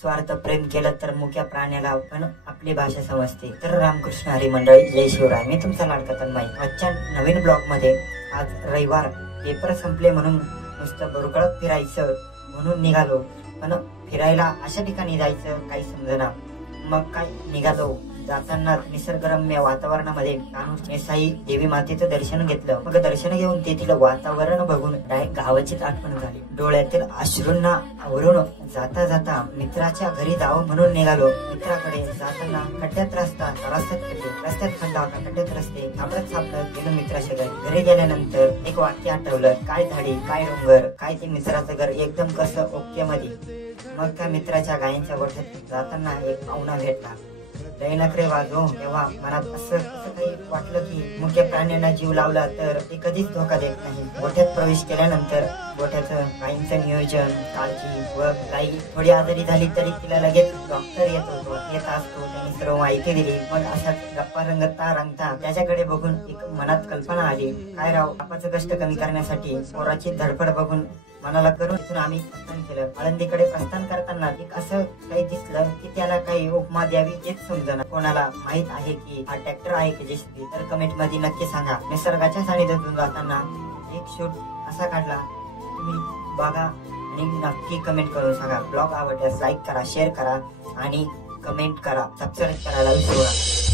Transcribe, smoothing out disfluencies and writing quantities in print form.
स्वार्थ प्रेम केलं तर मुक्या प्राण्याला पण आपली भाषा समजते। तर रामकृष्ण हरी मंडळी, जय शिवराय। मी तुमचा लाडका तन्मय। आजच्या नवीन ब्लॉग मध्ये आज रविवार, पेपर संपले म्हणून नुसतं बरुकळत फिरायचं म्हणून निघालो, पण फिरायला अशा ठिकाणी जायचं काही समजेना। मग काय निघालो, जाताना निसर्गरम्य वातावरणामध्ये साई देवी मातेचं दर्शन घेतलं। मग दर्शन घेऊन तेथील वातावरण बघून डायरेक्ट गावाचीच आठवण झाली। डोळ्यातील अश्रूंना आवरून जाता जाता मित्राच्या घरी जावं म्हणून निघालो। मित्राकडे जाताना खड्ड्यात रस्त्यात खड्डा होता, खड्ड्यात रस्ते सापडत गेलो मित्राच्या घरी गेल्यानंतर एक वाक्य आठवलं, काय झाडी काय डोंगर, काय ते मित्राचं घर एकदम कसं ओके मध्ये। मग त्या मित्राच्या गायींच्या गोठ्यात जाताना एक पाहुणा भेटला। लय नखरे वाजवून तेव्हा मनात असं काही वाटलं की मुख्य प्राण्यांना जीव लावला तर ते कधीच धोका देत नाही। गोठ्यात प्रवेश केल्यानंतर गोठ्याचं गायींचं नियोजन, काळजी व गायी थोडी आजारी झाली तरी तिला लगेच डॉक्टर येत असतो, त्यांनी सर्व माहिती दिली। मग अशाच गप्पा रंगता त्याच्याकडे बघून एक मनात कल्पना आली, काय राव, बापाचं कष्ट कमी करण्यासाठी पोराची धडपड बघून मनाला करून तिथून आम्ही प्रस्थान केलं। आळंदीकडे प्रस्थान करताना एक असं काही दिसलं की त्याला काही उपमा द्यावी हेच समजना। कोणाला माहित आहे की हा ट्रॅक्टर आहे की जेसीबी, तर कमेंट मध्ये नक्की सांगा। निसर्गाच्या सानिध्यातून जाताना एक शूट असा काढला, तुम्ही बघा आणि नक्की कमेंट करून सांगा। ब्लॉग आवडल्यास लाईक करा, शेअर करा आणि कमेंट करा, सबस्क्राईब करायला विसरू नका।